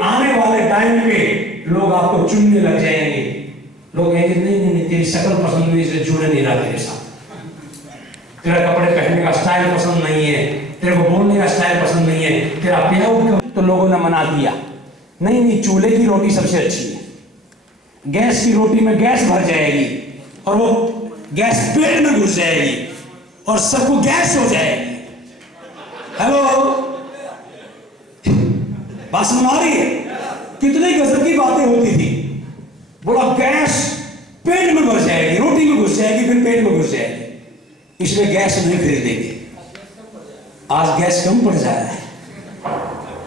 आने वाले टाइम पे लोग आपको चुनने लग जाएंगे। लोग कहेंगे नहीं नहीं नहीं, तेरी शक्ल पसंद नहीं, इसलिए जुड़े नहीं रहा तेरे साथ। तेरा कपड़े पहनने का स्टाइल पसंद नहीं है, तेरे को बोलने का स्टाइल पसंद नहीं है, तेरा प्यार। तो लोगों ने मना दिया, नहीं नहीं, चूल्हे की रोटी सबसे अच्छी है, गैस की रोटी में गैस भर जाएगी और वो गैस पेट में घुस जाएगी और सबको गैस हो जाएगी। हेलो, बात समझ आ रही है? कितने गजब की बातें होती थी। बोला गैस पेट में घुस जाएगी, रोटी में घुस जाएगी, फिर पेट में घुस जाएगी, इसलिए गैस नहीं खरीदेंगे। आज गैस कम पड़ जा रहा है,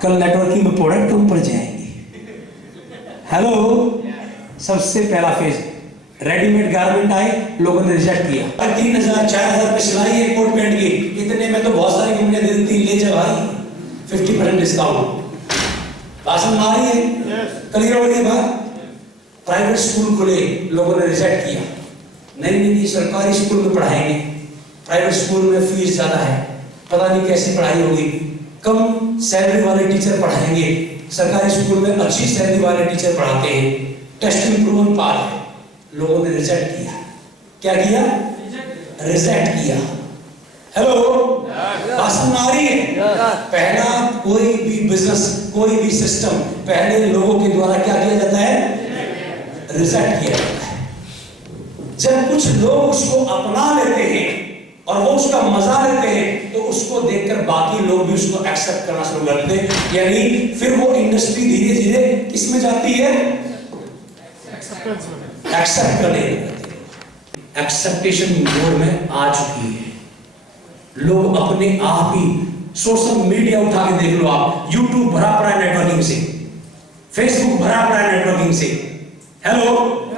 कल नेटवर्किंग में प्रोडक्ट कम पड़ जाएंगे। हेलो, सबसे पहला फेज रेडीमेड गारमेंट आए, लोगों ने रिजेक्ट किया। 3000 4000 पे सिलाई है कोट पैंट की, इतने में तो बहुत सारी कंपनियां दे देती, ले जा भाई 50% डिस्काउंट। भाषण आ रही है, क्लियर हो रही है बात? प्राइवेट स्कूल खुले, लोगों ने रिजेक्ट किया, नहीं नहीं नहीं, सरकारी स्कूल में पढ़ाएंगे, प्राइवेट स्कूल में फीस ज्यादा है, पता नहीं कैसी पढ़ाई होगी, कम सैलरी वाले टीचर पढ़ाएंगे, सरकारी स्कूल में अच्छी सैलरी वाले टीचर पढ़ाते हैं, टेस्ट इंप्रूवमेंट पार है। लोगों ने रिजेक्ट किया। क्या किया? रिजेक्ट किया। हेलो, भाषण आ रही है? पहला कोई भी बिजनेस, कोई भी सिस्टम पहले लोगों के द्वारा क्या किया जाता है? रिजेक्ट किया जाता है। जब कुछ लोग उसको अपना लेते हैं और वो उसका मजा लेते हैं, तो उसको देखकर बाकी लोग भी उसको एक्सेप्ट करना शुरू कर देते हैं। यानी फिर वो इंडस्ट्री धीरे धीरे किसमें जाती है? एक्सेप्ट करने लगती है। एक्सेप्टेशन मोड में आ चुकी है। लोग अपने आप ही, सोशल मीडिया उठा के देख लो आप, यूट्यूब भरा पड़ा है नेटवर्किंग से, फेसबुक भरा पड़ा है नेटवर्किंग से, हेलो,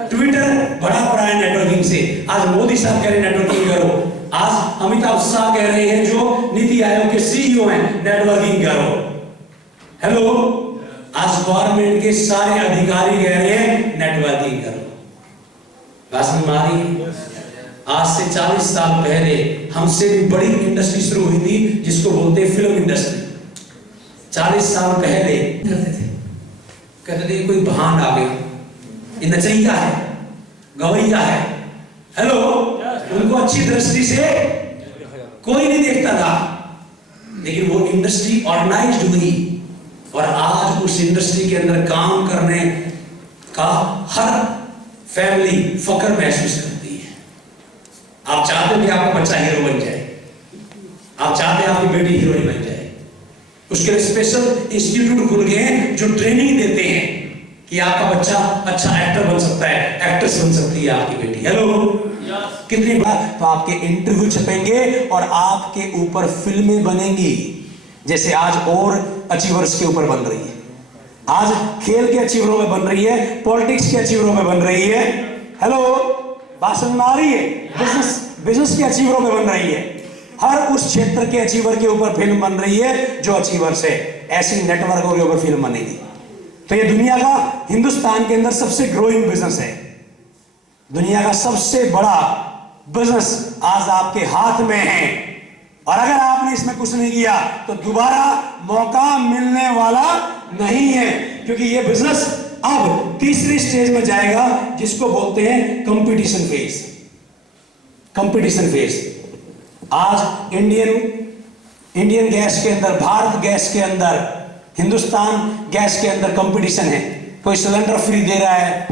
ट्विटर भरा पड़ा है नेटवर्किंग से। आज मोदी साहब कह रहे हैं नेटवर्किंग करो, आज अमिताभ शाह कह रहे हैं जो नीति आयोग के सीईओ हैं, नेटवर्किंग करो। हेलो, आज गवर्नमेंट के सारे अधिकारी कह रहे हैं नेटवर्किंग करो। भाषण मारी। आज से 40 साल पहले हमसे भी बड़ी इंडस्ट्री शुरू हुई थी, जिसको बोलते हैं फिल्म इंडस्ट्री। 40 साल पहले करते थे, कहते थे कोई भांड आ गया, ये नचैया है, गवैया है, हेलो, उनको अच्छी दृष्टि से कोई नहीं देखता था। लेकिन वो इंडस्ट्री ऑर्गेनाइज्ड हुई और आज उस इंडस्ट्री के अंदर काम करने का हर फैमिली फख्र महसूस करती है। आप चाहते हो कि आपका बच्चा हीरो बन जाए, आप चाहते हैं आपकी बेटी हीरोइन बन जाए, उसके लिए स्पेशल इंस्टीट्यूट खुल गए हैं जो ट्रेनिंग देते हैं कि आपका बच्चा अच्छा एक्टर बन सकता है, एक्ट्रेस बन सकती है आपकी बेटी। हेलो, कितनी बार तो आपके इंटरव्यू छपेंगे और आपके ऊपर फिल्में बनेंगी, जैसे आज और अचीवर्स के ऊपर बन रही है, आज खेल के अचीवरों में बन रही है, पॉलिटिक्स के अचीवरों में बन रही है। हेलो, भाषण में आ रही है? बिजनेस के अचीवरों में बन रही है। हर उस क्षेत्र के अचीवर के ऊपर फिल्म बन रही है जो अचीवर्स है, ऐसी नेटवर्कों के ऊपर फिल्म बनेगी। तो ये दुनिया का, हिंदुस्तान के अंदर सबसे ग्रोइंग बिजनेस है, दुनिया का सबसे बड़ा बिजनेस आज आपके हाथ में है। और अगर आपने इसमें कुछ नहीं किया तो दोबारा मौका मिलने वाला नहीं है, क्योंकि ये बिजनेस अब तीसरी स्टेज में जाएगा, जिसको बोलते हैं कंपटीशन फेज। Competition phase. आज इंडियन गैस के अंदर, भारत गैस के अंदर, हिंदुस्तान गैस के अंदर कंपटीशन है। कोई सिलेंडर फ्री दे रहा है,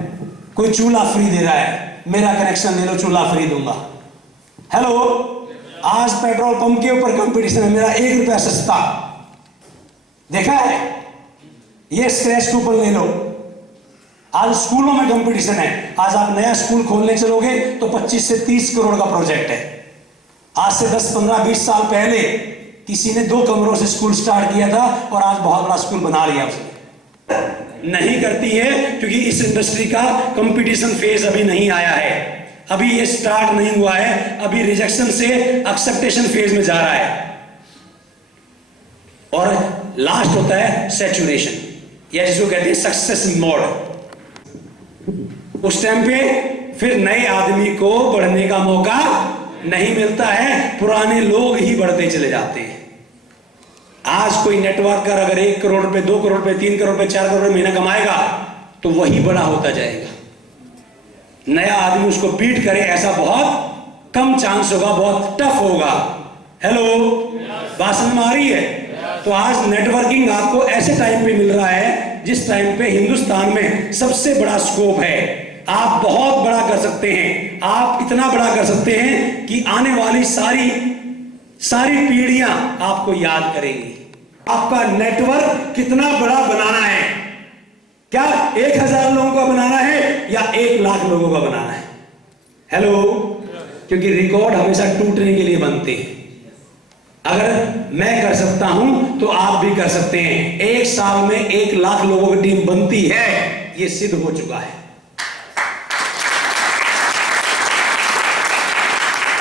कोई चूल्हा फ्री दे रहा है, मेरा कनेक्शन ले लो, चूल्हा फ्री दूंगा। हेलो, आज पेट्रोल पंप के ऊपर कंपटीशन है, मेरा 1 रुपया सस्ता। देखा है? ये स्क्रैच कूपन ले लो। आज स्कूलों में कंपटीशन है। आज आप नया स्कूल खोलने चलोगे तो 25 से 30 करोड़ का प्रोजेक्ट है। आज से 10, 15, 20 साल पहले किसी ने 2 कमरों से स्कूल स्टार्ट किया था और आज बहुत बड़ा स्कूल बना लिया उसने। नहीं करती है क्योंकि इस इंडस्ट्री का कंपटीशन फेज अभी नहीं आया है, अभी ये स्टार्ट नहीं हुआ है, अभी रिजेक्शन से एक्सेप्टेशन फेज में जा रहा है। और लास्ट होता है सैचुरेशन, या जिसको कहते हैं सक्सेस मोड। उस टाइम पे फिर नए आदमी को बढ़ने का मौका नहीं मिलता है, पुराने लोग ही बढ़ते चले जाते हैं। आज कोई नेटवर्कर अगर 1 करोड़ रुपए, 2 करोड़ रुपए, 3 करोड़ रुपए, 4 करोड़ रुपए महीना कमाएगा तो वही बड़ा होता जाएगा। नया आदमी उसको बीट करे ऐसा बहुत कम चांस होगा, बहुत टफ होगा। हेलो, बात समझ में आ रही है? तो आज नेटवर्किंग आपको ऐसे टाइम पे मिल रहा है जिस टाइम पे हिंदुस्तान में सबसे बड़ा स्कोप है। आप बहुत बड़ा कर सकते हैं, आप इतना बड़ा कर सकते हैं कि आने वाली सारी पीढ़ियां आपको याद करेंगी। आपका नेटवर्क कितना बड़ा बनाना है? क्या 1000 लोगों का बनाना है या 1 लाख लोगों का बनाना है? हेलो, क्योंकि रिकॉर्ड हमेशा टूटने के लिए बनते हैं। अगर मैं कर सकता हूं तो आप भी कर सकते हैं। 1 साल में 1 लाख लोगों की टीम बनती है, यह सिद्ध हो चुका है।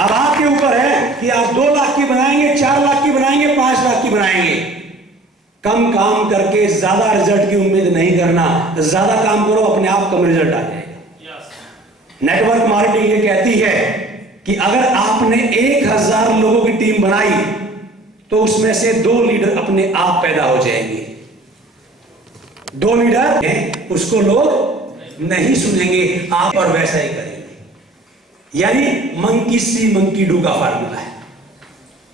अब आपके ऊपर है कि आप 2 लाख की बनाएंगे, 4 लाख की बनाएंगे, 5 लाख की बनाएंगे। कम काम करके ज्यादा रिजल्ट की उम्मीद नहीं करना। ज्यादा काम करो, अपने आप कम रिजल्ट आ जाएगा। नेटवर्क मार्केटिंग ये कहती है कि अगर आपने 1000 लोगों की टीम बनाई तो उसमें से 2 लीडर अपने आप पैदा हो जाएंगे। 2 लीडर हैं, उसको लोग नहीं सुनेंगे, आप और वैसा ही करेंगे। यानी मंकी सी मंकी डू का फार्मूला है।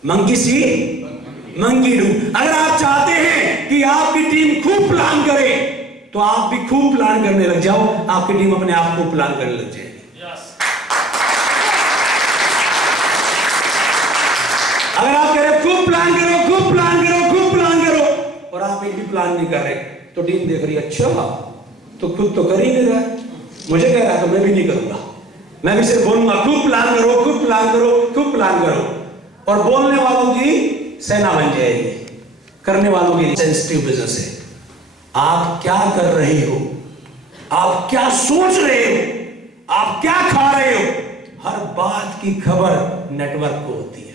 Monkey C monkey do. अगर आप चाहते हैं कि आपकी टीम खूब प्लान करे तो आप भी खूब प्लान करने लग जाओ, आपकी टीम अपने आप को प्लान करने लग जाएगी। अगर आप कह रहे हो खूब प्लान करो, खूब प्लान करो, खूब प्लान करो, और आप एक भी प्लान नहीं कर रहे, तो टीम देख रही है अच्छा तो खुद तो कर ही नहीं रहा, मुझे कह रहा है तो मैं भी नहीं करूंगा। मैं भी सिर्फ बोलूंगा खूब प्लान करो, खूब प्लान करो, खूब प्लान करो, और बोलने वालों की सेना बन जाएगी, करने वालों की सेंसिटिव बिजनेस है। आप क्या कर रहे हो, आप क्या सोच रहे हो, आप क्या खा रहे हो, हर बात की खबर नेटवर्क को होती है।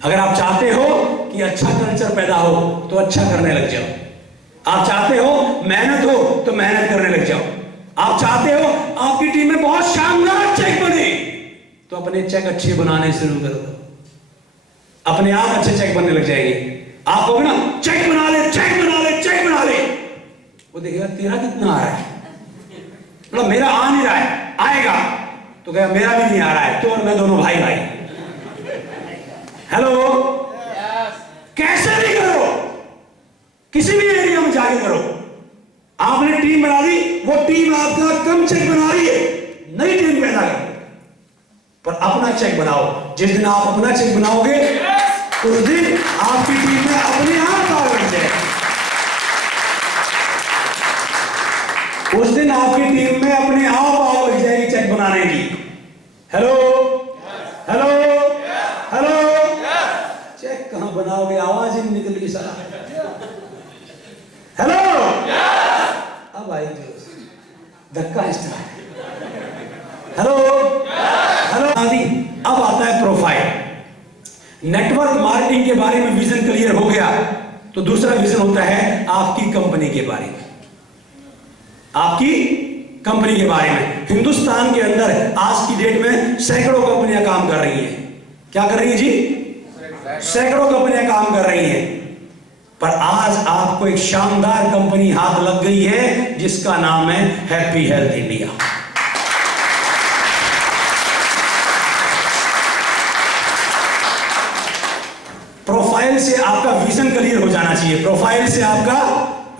अगर आप चाहते हो कि अच्छा कल्चर पैदा हो तो अच्छा करने लग जाओ। आप चाहते हो मेहनत हो तो मेहनत करने लग जाओ। आप चाहते हो आपकी टीम में बहुत शानदार चेक बने तो अपने चेक अच्छे बनाने शुरू कर दो, अपने आप अच्छे चेक बनने लग जाएंगे। आप कहोगे ना चेक बना ले, चेक बना ले, चेक बना ले, वो देखेगा तेरा कितना आ रहा है, मतलब मेरा आ नहीं रहा है, आएगा तो कहेगा मेरा भी नहीं आ रहा है, तो और मैं दोनों भाई भाई। हेलो, कैसे भी करो, किसी भी एरिया में जाके करो। आपने टीम बना दी, वो टीम आपका कम चेक बना रही है, नई टीम पैदा करो, पर अपना चेक बनाओ। जिस दिन आप अपना चेक बनाओगे उस दिन आपकी टीम में अपने आप आग लग जाएगी। उस दिन आपकी टीम में अपने आप आग लग जाएगी चेक बनाने की। हेलो हेलो हेलो, चेक कहां बनाओगे, आवाज ही निकल गई सारा। हेलो, अब आई धक्का स्टार्ट। हेलो हेलो आदि। अब आता है प्रोफाइल। नेटवर्क मार्केटिंग के बारे में विजन क्लियर हो गया तो दूसरा विजन होता है आपकी कंपनी के बारे में। आपकी कंपनी के बारे में हिंदुस्तान के अंदर आज की डेट में सैकड़ों कंपनियां काम कर रही हैं। क्या कर रही है जी? सैकड़ों कंपनियां काम कर रही हैं, पर आज आपको एक शानदार कंपनी हाथ लग गई है जिसका नाम है हैप्पी हेल्थ इंडिया। प्रोफाइल से आपका विजन क्लियर हो जाना चाहिए, प्रोफाइल से आपका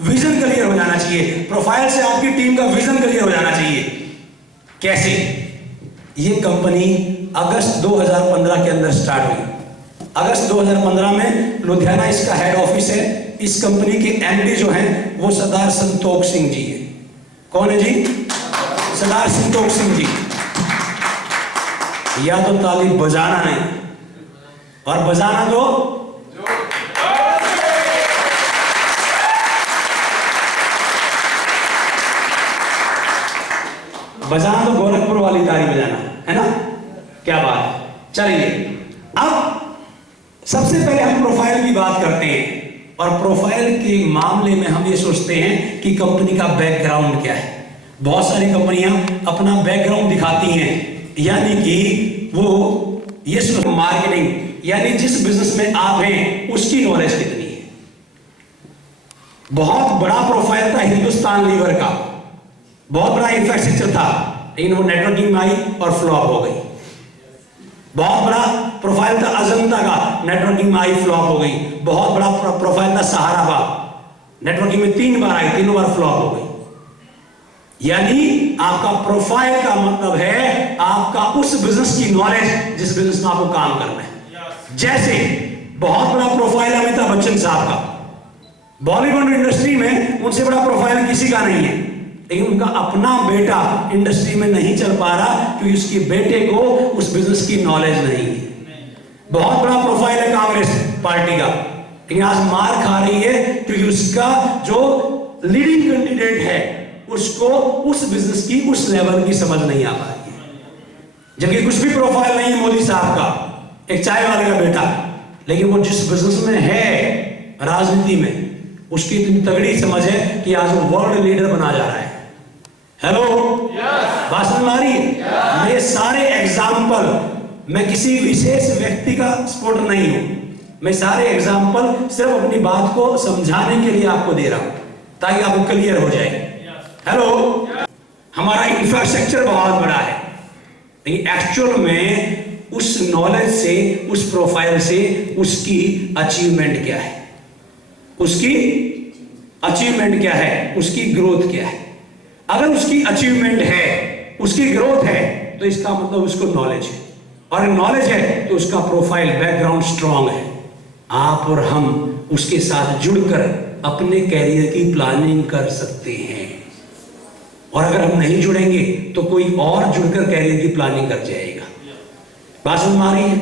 विजन क्लियर हो जाना चाहिए, प्रोफाइल से आपकी टीम का विजन क्लियर हो जाना चाहिए। कैसे? ये कंपनी अगस्त 2015 के अंदर स्टार्ट हुई। अगस्त 2015 में लुधियाना इसका हेड ऑफिस है। इस कंपनी के एमडी जो हैं वो सरदार संतोख सिंह जी है। कौन है जी? सरदार संतोख सिंह जी। या तो ताली बजाना नहीं, और बजाना तो बजाना तो गोरखपुर वाली ताली बजाना है ना। क्या बात है। चलिए अब सबसे पहले हम प्रोफाइल की बात करते हैं, और प्रोफाइल के मामले में हम ये सोचते हैं कि कंपनी का बैकग्राउंड क्या है। बहुत सारी कंपनियां अपना बैकग्राउंड दिखाती हैं, यानी कि वो ये मार्केटिंग यानी जिस बिजनेस में आप हैं उसकी नॉलेज कितनी है। बहुत बड़ा प्रोफाइल था हिंदुस्तान लीवर का, बहुत बड़ा इंफ्रास्ट्रक्चर था, लेकिन वो नेटवर्किंग में आई और फ्लॉप हो गई। बहुत बड़ा प्रोफाइल था अजंता का, नेटवर्किंग में आई फ्लॉप हो गई। बहुत बड़ा प्रोफाइल था सहारा का, नेटवर्किंग में 3 बार आई, 3 बार फ्लॉप हो गई। यानी आपका प्रोफाइल का मतलब है आपका उस बिजनेस की नॉलेज जिस बिजनेस में आपको काम करना है। जैसे बहुत बड़ा प्रोफाइल है अमिताभ बच्चन साहब का, बॉलीवुड इंडस्ट्री में उनसे बड़ा प्रोफाइल किसी का नहीं है, लेकिन उनका अपना बेटा इंडस्ट्री में नहीं चल पा रहा क्योंकि उसके बेटे को उस बिजनेस की नॉलेज नहीं है। बहुत बड़ा प्रोफाइल है कांग्रेस पार्टी का, लेकिन आज मार खा रही है क्योंकि उसका जो लीडिंग कैंडिडेट है उसको उस बिजनेस की उस लेवल की समझ नहीं आ पा रही है। जबकि कुछ भी प्रोफाइल नहीं है मोदी साहब का, एक चाय वाले का बेटा, लेकिन वो जिस बिजनेस में है राजनीति में उसकी इतनी तगड़ी समझ है कि आज वो वर्ल्ड लीडर बना जा रहा है। हेलो, बात समझ आ रही है? मेरे सारे एग्जाम्पल, मैं किसी विशेष व्यक्ति का सपोर्टर नहीं हूं, मैं सारे एग्जाम्पल सिर्फ अपनी बात को समझाने के लिए आपको दे रहा हूं ताकि आपको क्लियर हो जाए। हेलो, हमारा इंफ्रास्ट्रक्चर बहुत बड़ा है, लेकिन एक्चुअल में उस नॉलेज से, उस प्रोफाइल से उसकी अचीवमेंट क्या है, उसकी अचीवमेंट क्या है, उसकी ग्रोथ क्या है। अगर उसकी अचीवमेंट है, उसकी ग्रोथ है, तो इसका मतलब उसको नॉलेज है, और नॉलेज है तो उसका प्रोफाइल बैकग्राउंड स्ट्रांग है। आप और हम उसके साथ जुड़कर अपने कैरियर की प्लानिंग कर सकते हैं, और अगर हम नहीं जुड़ेंगे तो कोई और जुड़कर कैरियर की प्लानिंग कर जाएगा। बात समझ आ रही है?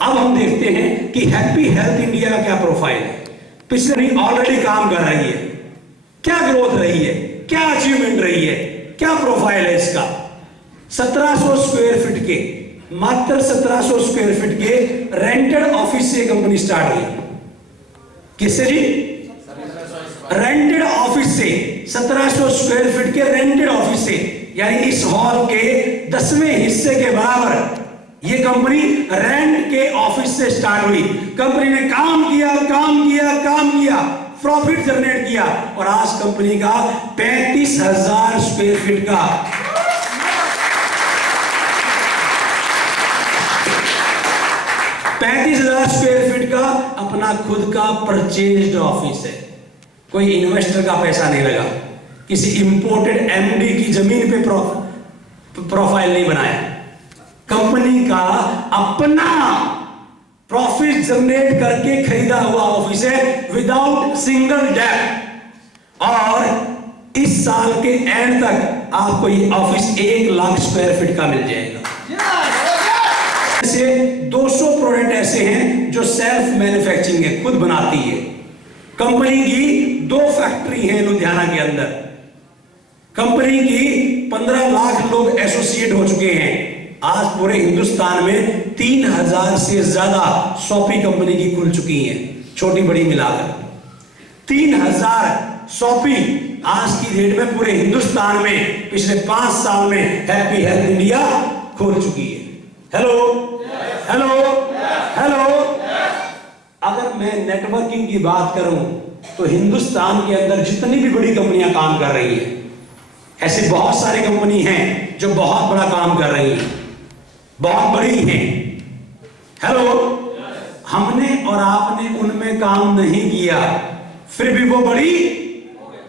अब हम देखते हैं कि हैप्पी हेल्थ इंडिया का क्या प्रोफाइल है। पिछले ऑलरेडी काम कर रही है, क्या ग्रोथ रही है, क्या अचीवमेंट रही है, क्या प्रोफाइल है इसका। 1700 स्क्वायर फीट के, मात्र 1700 स्क्वायर फीट के रेंटेड ऑफिस से कंपनी स्टार्ट हुई। किससे जी? रेंटेड ऑफिस से, 1700 स्क्वायर फीट के रेंटेड ऑफिस से, यानी इस हॉल के 10वें हिस्से के बराबर ये कंपनी रेंट के ऑफिस से स्टार्ट हुई। कंपनी ने काम किया, प्रॉफिट जनरेट किया, और आज कंपनी का 35,000 स्क्वायर फीट का 35,000 स्क्वायर फीट का अपना खुद का परचेज्ड ऑफिस है। कोई इन्वेस्टर का पैसा नहीं लगा, किसी इंपोर्टेड एमडी की जमीन पे प्रोफाइल नहीं बनाया। कंपनी का अपना प्रॉफिट जनरेट करके खरीदा हुआ ऑफिस है विदाउट सिंगल डेट, और इस साल के एंड तक आपको ये ऑफिस 1 लाख स्क्वायर फीट का मिल जाएगा। ऐसे 200 प्रोडक्ट ऐसे हैं जो सेल्फ मैन्युफैक्चरिंग है, खुद बनाती है। कंपनी की 2 फैक्ट्री है लुधियाना के अंदर। कंपनी की 15 लाख लोग एसोसिएट हो चुके हैं। आज पूरे हिंदुस्तान में 3000 से ज्यादा शॉपी कंपनी की खुल चुकी हैं, छोटी बड़ी मिलाकर 3000 शॉपी आज की डेट में पूरे हिंदुस्तान में पिछले 5 साल में हैप्पी हेल्थ इंडिया खोल चुकी है। Hello, hello, hello. अगर मैं नेटवर्किंग की बात करूं तो हिंदुस्तान के अंदर जितनी भी बड़ी कंपनियां काम कर रही हैं, ऐसी बहुत सारी कंपनी हैं जो बहुत बड़ा काम कर रही हैं, बहुत बड़ी हैं। हेलो, हमने और आपने उनमें काम नहीं किया, फिर भी वो बड़ी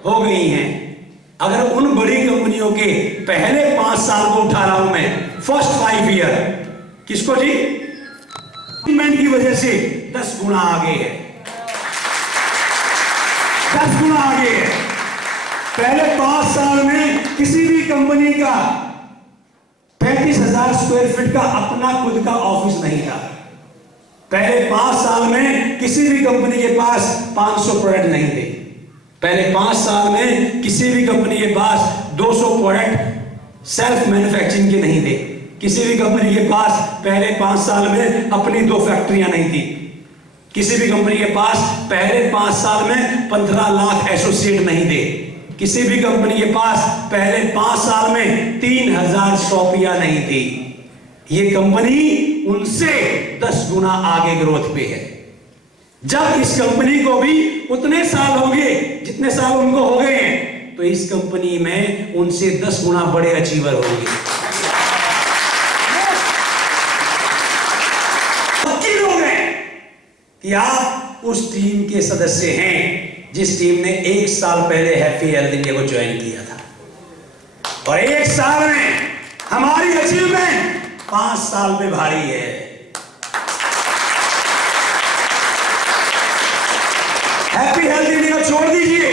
हो गई हैं। अगर उन बड़ी कंपनियों के पहले 5 साल को उठा रहा हूं मैं, फर्स्ट 5 ईयर, किसको जी? इन्वेस्टमेंट की वजह से 10 गुना आगे है, 10 गुना आगे है। पहले 5 साल में किसी भी कंपनी का 35,000 स्क्वायर फीट का अपना खुद का ऑफिस नहीं था। पहले 5 साल में किसी भी कंपनी के पास 500 प्रोडक्ट नहीं थे। पहले 5 साल में किसी भी कंपनी के पास 200 प्रोडक्ट सेल्फ मैन्युफैक्चरिंग के नहीं थे। किसी भी कंपनी के पास पहले 5 साल में अपनी 2 फैक्ट्रियां नहीं थी। किसी भी कंपनी के पास पहले 5 साल में 15 लाख एसोसिएट नहीं थे। किसी भी कंपनी के पास पहले 5 साल में 3000 शॉपियां नहीं थी। ये कंपनी उनसे 10 गुना आगे ग्रोथ पे है। जब इस कंपनी को भी उतने साल होंगे जितने साल उनको हो गए हैं, तो इस कंपनी में उनसे 10 गुना बड़े अचीवर होंगे। पक्की लोग हैं कि आप उस टीम के सदस्य हैं जिस टीम ने 1 साल पहले हैप्पी हेल्थ इंडिया को ज्वाइन किया था, और 1 साल में हमारी अचीवमेंट 5 साल में भारी है। हैप्पी हेल्थ इंडिया छोड़ दीजिए,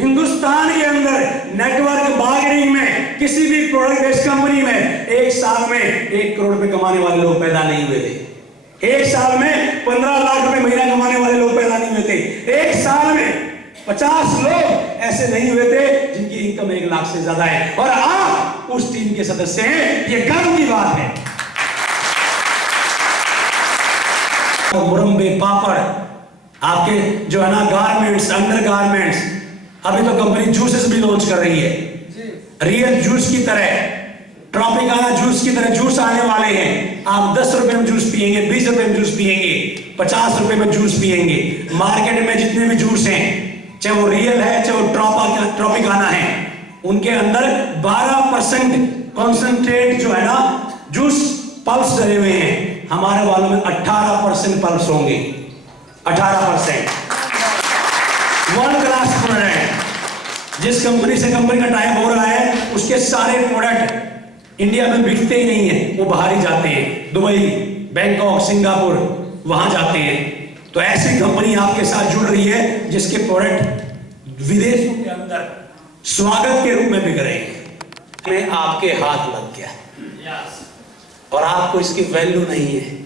हिंदुस्तान के अंदर नेटवर्क मार्केटिंग में किसी भी प्रोडक्ट बेस्ड कंपनी में 1 साल में 1 करोड़ रुपए कमाने वाले लोग पैदा नहीं हुए थे। 1 साल में 15 लाख रुपए महीना कमाने वाले लोग पैदा नहीं हुए थे। 1 साल में 50 लोग ऐसे नहीं हुए थे जिनकी इनकम 1 लाख से ज्यादा है, और आप उस टीम के सदस्य हैं। ये गर्व की बात है। मुरंबे, पापड़, आपके जो है ना गारमेंट्स, अंडर गारमेंट्स, अभी तो कंपनी जूसेस भी लॉन्च कर रही है। रियल जूस की तरह, ट्रॉपिकाना जूस की तरह जूस आने वाले हैं। आप 10 रुपए में जूस पिएंगे, 20 रुपए में जूस पिएंगे, 50 रुपए में जूस पिएंगे। मार्केट में जितने भी जूस हैं, चाहे वो रियल है चाहे वो ट्रॉपिकाना है, उनके अंदर 12% कॉन्सेंट्रेट जो है ना जूस पल्स डले हुए हैं। हमारे वालों में 18% पल्स होंगे। 18% वर्ल्ड क्लास प्रोडक्ट। जिस कंपनी से कंपनी का टाइप हो रहा है, उसके सारे प्रोडक्ट इंडिया में बिकते ही नहीं है, वो बाहर ही जाते हैं। दुबई, बैंकॉक, सिंगापुर, वहां जाते हैं। तो ऐसी कंपनी आपके साथ जुड़ रही है जिसके प्रोडक्ट विदेशों के अंदर स्वागत के रूप में बिक रहे हैं। में आपके हाथ लग गया और आपको इसकी वैल्यू नहीं है।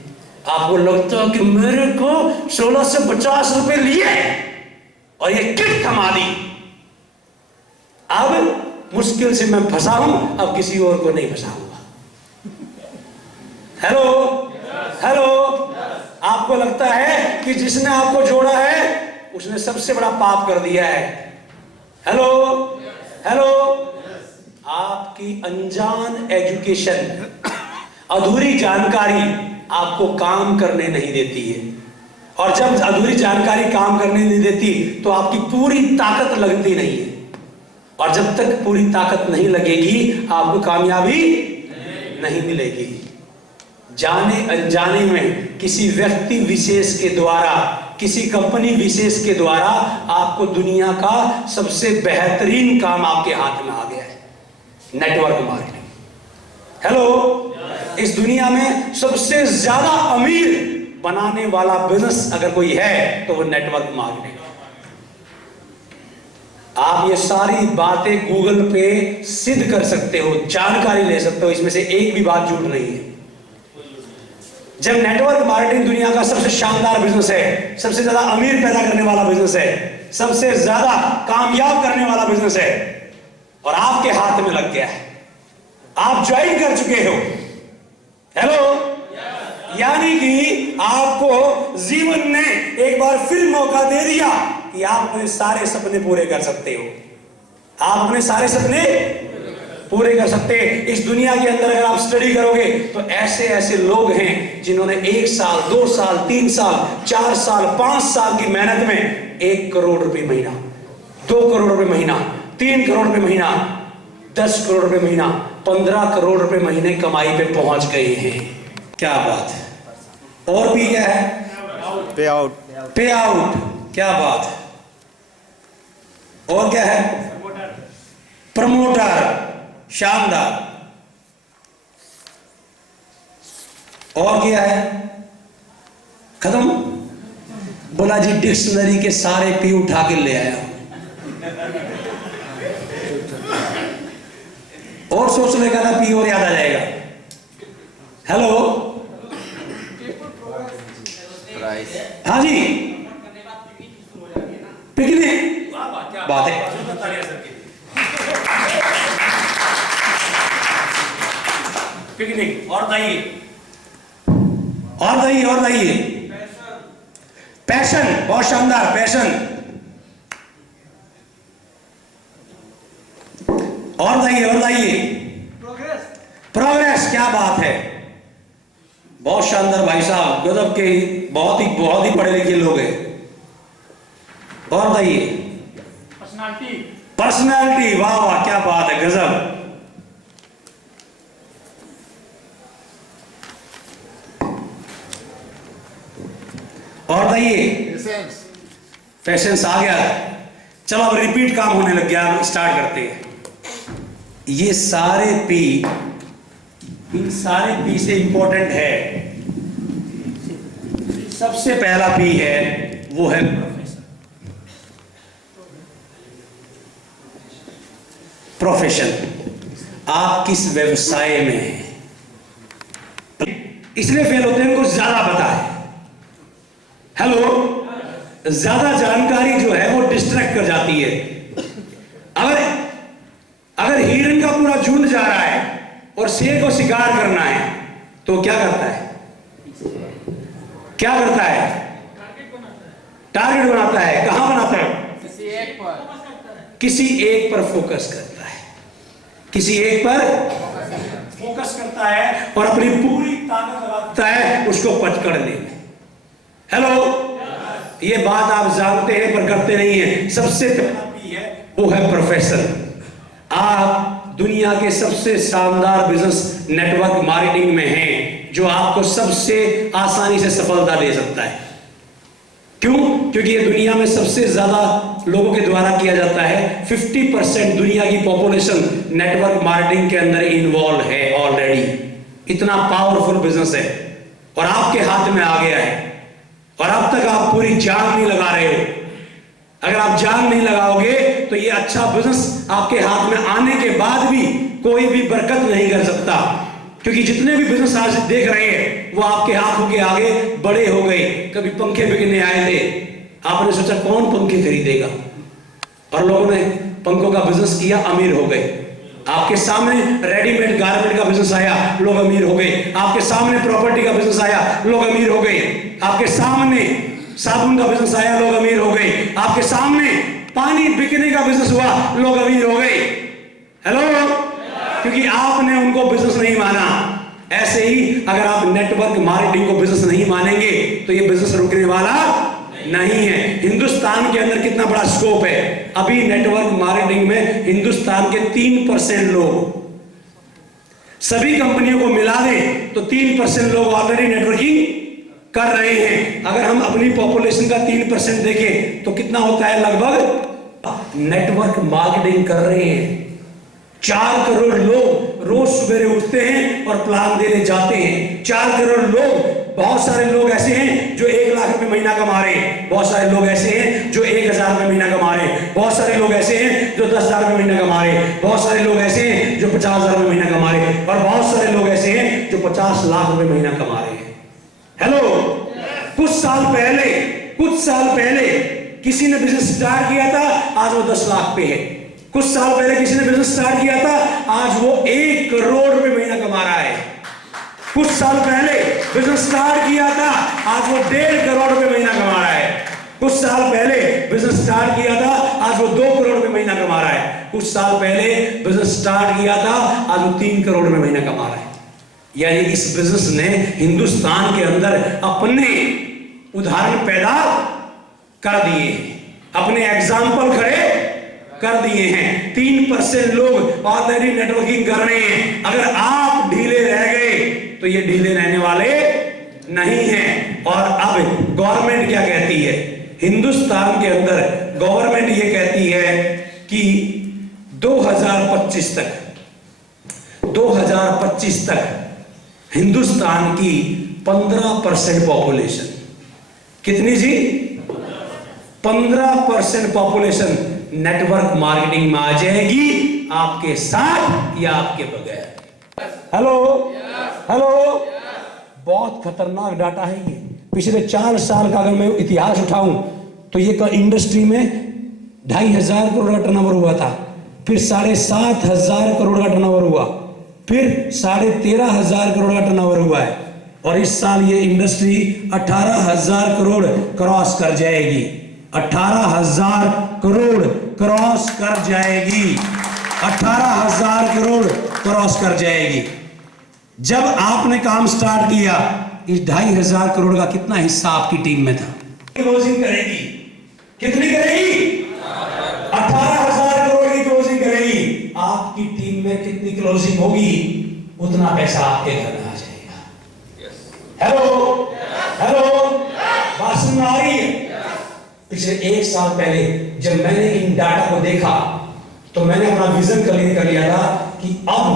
आपको लगता है कि मेरे को 16 से 50 रुपए लिए और ये किट थमा दी, अब मुश्किल से मैं फंसा हूं, अब किसी और को नहीं फंसाऊंगा। हेलो हेलो, आपको लगता है कि जिसने आपको जोड़ा है उसने सबसे बड़ा पाप कर दिया है। हेलो हेलो, आपकी अनजान एजुकेशन, अधूरी जानकारी आपको काम करने नहीं देती है, और जब अधूरी जानकारी काम करने नहीं देती तो आपकी पूरी ताकत लगती नहीं है, और जब तक पूरी ताकत नहीं लगेगी आपको कामयाबी नहीं मिलेगी। जाने अनजाने में किसी व्यक्ति विशेष के द्वारा, किसी कंपनी विशेष के द्वारा आपको दुनिया का सबसे बेहतरीन काम आपके हाथ में आ गया है, नेटवर्क मार्केटिंग। हेलो, इस दुनिया में सबसे ज्यादा अमीर बनाने वाला बिजनेस अगर कोई है तो वो नेटवर्क मार्केटिंग। आप ये सारी बातें गूगल पे सिद्ध कर सकते हो, जानकारी ले सकते हो, इसमें से एक भी बात झूठ नहीं है। जब नेटवर्क मार्केटिंग दुनिया का सबसे शानदार बिजनेस है, सबसे ज्यादा अमीर पैदा करने वाला बिजनेस है, सबसे ज्यादा कामयाब करने वाला बिजनेस है, और आपके हाथ में लग गया है, आप ज्वाइन कर चुके हो। हेलो, यानी कि आपको जीवन ने एक बार फिर मौका दे दिया कि आप अपने सारे सपने पूरे कर सकते हो। आप अपने सारे सपने पूरे कर सकते हैं। इस दुनिया के अंदर अगर आप स्टडी करोगे तो ऐसे ऐसे लोग हैं जिन्होंने 1 साल, 2 साल, 3 साल, 4 साल, 5 साल की मेहनत में 1 करोड़ रुपए महीना, 2 करोड़ रुपए महीना, 3 करोड़ रुपए महीना, 10 करोड़ रुपए महीना, 15 करोड़ रुपए महीने कमाई पे पहुंच गए हैं। क्या बात है। और भी क्या है? पे आउट। पे आउट, क्या बात है। और क्या है? प्रमोटर, शानदार। और क्या है? खत्म। बोला जी डिक्शनरी के सारे पी उठा के ले आया। और सोच लेगा ना पी और याद आ जाएगा। हेलो, हाँ जी, पिकनिक, बात है। पिकनिक और दाइए, और दाइए, और दाइए। पैशन, बहुत शानदार, पैशन। और दाइए, और दाइए। प्रोग्रेस, क्या बात है, बहुत शानदार भाई साहब, गजब के, बहुत ही पढ़े लिखे लोग हैं। और बताइए पर्सनालिटी। पर्सनैलिटी, वाह वाह क्या बात है, गजब। और बताइए पेशेंस। फैशंस आ गया। चलो अब रिपीट काम होने लग गया, अब स्टार्ट करते हैं। ये सारे पी, इन सारे पी से इंपॉर्टेंट है, सबसे पहला पी है वो है प्रोफेशन। आप किस व्यवसाय में हैं, इसलिए फेल होते हैं, उनको ज्यादा पता है। हेलो, ज्यादा जानकारी जो है वो डिस्ट्रैक्ट कर जाती है। अगर हिरन का पूरा झुंड जा रहा है और शेर को शिकार करना है तो क्या करता है, क्या करता है? टारगेट बनाता है। कहां बनाता है? किसी एक पर। किसी एक पर फोकस करता है, किसी एक पर फोकस करता है और अपनी पूरी ताकत लगाता है उसको पकड़ने में। हेलो, ये बात आप जानते हैं पर करते नहीं है। सबसे पहला पी है वो है प्रोफेशन। आप दुनिया के सबसे शानदार बिजनेस नेटवर्क मार्केटिंग में हैं, जो आपको सबसे आसानी से सफलता दे सकता है। क्यों? क्योंकि ये दुनिया में सबसे ज्यादा लोगों के द्वारा किया जाता है। 50% दुनिया की पॉपुलेशन नेटवर्क मार्केटिंग के अंदर इन्वॉल्व है ऑलरेडी। इतना पावरफुल बिजनेस है और आपके हाथ में आ गया है और अब तक आप पूरी जान नहीं लगा रहे हो। अगर आप जान नहीं लगाओगे तो ये अच्छा बिजनेस आपके हाथ में आने के बाद भी कोई भी बरकत नहीं कर सकता। क्योंकि जितने भी बिजनेस आज देख रहे हैं वो आपके हाथों के आगे बड़े हो गए। कभी पंखे बिकने आए थे, आपने सोचा कौन पंखे खरीदेगा, और लोगों ने पंखों का बिजनेस किया, अमीर हो गए। आपके सामने रेडीमेड गारमेंट का बिजनेस आया, लोग अमीर हो गए। आपके सामने प्रॉपर्टी का बिजनेस आया, लोग अमीर हो गए। आपके सामने साबुन का बिजनेस आया, लोग अमीर हो गए। आपके सामने पानी बिकने का बिजनेस हुआ, लोग अमीर हो गए। हेलो, क्योंकि आपने उनको बिजनेस नहीं माना। ऐसे ही अगर आप नेटवर्क मार्केटिंग को बिजनेस नहीं मानेंगे तो ये बिजनेस रुकने वाला नहीं है। हिंदुस्तान के अंदर कितना बड़ा स्कोप है। अभी नेटवर्क मार्केटिंग में हिंदुस्तान के 3% लोग, सभी कंपनियों को मिला दें तो 3% लोग ऑलरेडी नेटवर्किंग कर रहे हैं। अगर हम अपनी पॉपुलेशन का 3% देखें तो कितना होता है, लगभग नेटवर्क मार्केटिंग कर रहे हैं 4 करोड़ लोग रोज सवेरे उठते हैं और प्लान देने जाते हैं। 4 करोड़ लोग, बहुत सारे लोग ऐसे हैं जो 1 लाख रुपए महीना कमा रहे हैं, बहुत सारे लोग ऐसे हैं जो 1,000 रुपए महीना कमा रहे हैं, बहुत सारे लोग ऐसे हैं जो 10,000 रुपए महीना कमा रहे हैं, बहुत सारे लोग ऐसे हैं जो 50,000 रुपए महीना कमा रहे हैं, और बहुत सारे लोग ऐसे हैं जो 50 लाख रुपए महीना कमा रहे हैं। हेलो, कुछ साल पहले किसी ने बिजनेस स्टार्ट किया था, आज वो 10 लाख पे है। कुछ साल पहले किसी ने बिजनेस स्टार्ट किया था, आज वो 1 करोड़ रुपए महीना कमा रहा है। कुछ साल पहले बिजनेस स्टार्ट किया था, आज वो 1.5 करोड़ रुपए महीना कमा रहा है। कुछ साल पहले बिजनेस स्टार्ट किया था, आज वो 2 करोड़ रुपए महीना कमा रहा है। कुछ साल पहले बिजनेस स्टार्ट किया था, आज वो 3 करोड़ रुपए महीना कमा रहा है। यानी इस बिजनेस ने हिंदुस्तान के अंदर अपने उदाहरण पैदा कर दिए, अपने एग्जाम्पल खड़े कर दिए हैं। 3% लोग ऑलरेडी नेटवर्किंग कर रहे हैं। अगर आप ढीले रह गए तो ये ढीले रहने वाले नहीं हैं। और अब गवर्नमेंट क्या कहती है, हिंदुस्तान के अंदर गवर्नमेंट ये कहती है कि 2025 तक हिंदुस्तान की 15% पॉपुलेशन, कितनी जी, 15% पॉपुलेशन नेटवर्क मार्केटिंग में आ जाएगी, आपके साथ या आपके बगैर। हेलो, बहुत खतरनाक डाटा है ये। पिछले 4 साल का अगर मैं इतिहास उठाऊं तो ये इंडस्ट्री में 2,500 करोड़ का टर्नओवर हुआ था, फिर 7,500 करोड़ का टर्नओवर हुआ, फिर 13,500 करोड़ का टर्नओवर हुआ है, और इस साल ये इंडस्ट्री 18,000 करोड़ क्रॉस कर जाएगी। 18,000 करोड़ क्रॉस कर जाएगी। 18,000 करोड़ क्रॉस कर जाएगी। जब आपने काम स्टार्ट किया, इस 2,500 करोड़ का कितना हिस्सा आपकी टीम में था? क्लोजिंग करेगी, कितनी करेगी? 18,000 करोड़ की क्लोजिंग करेगी। आपकी टीम में कितनी क्लोजिंग होगी, उतना पैसा आपके घर में आ जाएगा। हेलो हेलो, बात सुन आ रही है? पिछले 1 साल पहले जब मैंने इन डाटा को देखा तो मैंने अपना विजन क्लियर कर लिया था कि अब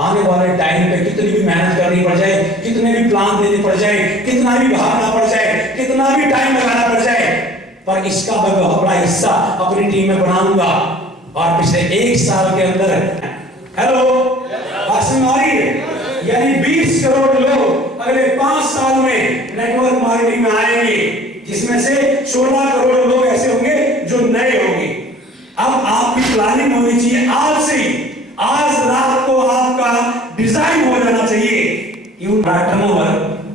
आने वाले टाइम पे कितनी भी मेहनत करनी पड़ जाए, कितने भी प्लान देने पड़ जाए, कितना भी भागना पड़ जाए, कितना भी टाइम लगाना पड़ जाए, पर इसका मैं बहुत बड़ा हिस्सा अपनी टीम में बनाऊंगा। और पिछले 1 साल के अंदर, हेलो बात सुन आ रही है? यानी 20 करोड़ लोग अगले 5 साल में नेटवर्क मार्केटिंग में आएंगे, जिसमें से 16 करोड़ लोग ऐसे होंगे जो नए होंगे। अब आपकी प्लानिंग होनी चाहिए आज से ही। आज रात को आपका डिजाइन हो जाना चाहिए, टर्नओवर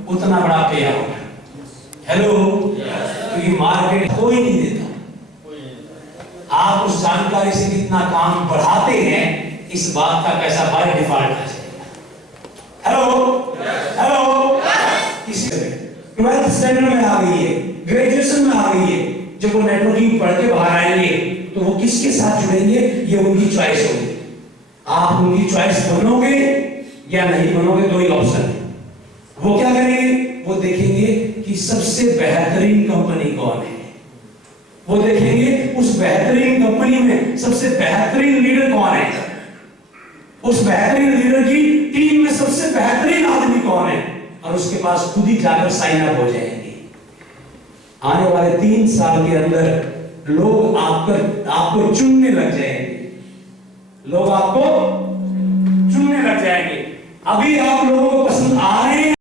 उतना बड़ा पे आउट। हेलो, क्योंकि मार्केट कोई नहीं देता। आप उस जानकारी से कितना काम बढ़ाते हैं, इस बात का पैसा बाय डिफॉल्ट आ जाएगा। हेलो हेलो, किसी 12th स्टैंडर्ड में आ गई है, ग्रेजुएशन में आ गई है, जब वो नेटवर्किंग पढ़ के बाहर आएंगे तो वो किसके साथ जुड़ेंगे, ये उनकी चॉइस होगी। आप उनकी चॉइस बनोगे या नहीं बनोगे, दो ही ऑप्शन है। वो क्या करेंगे? वो देखेंगे कि सबसे बेहतरीन कंपनी कौन है, वो देखेंगे उस बेहतरीन कंपनी में सबसे बेहतरीन लीडर कौन है, उस बेहतरीन लीडर की टीम में सबसे बेहतरीन आदमी कौन है, और उसके पास खुद ही जाकर साइन अप हो जाएंगे। आने वाले 3 साल के अंदर लोग आपको चुनने लग जाएंगे, लोग आपको चुनने लग जाएंगे। अभी आप लोगों को पसंद आ रहे हैं।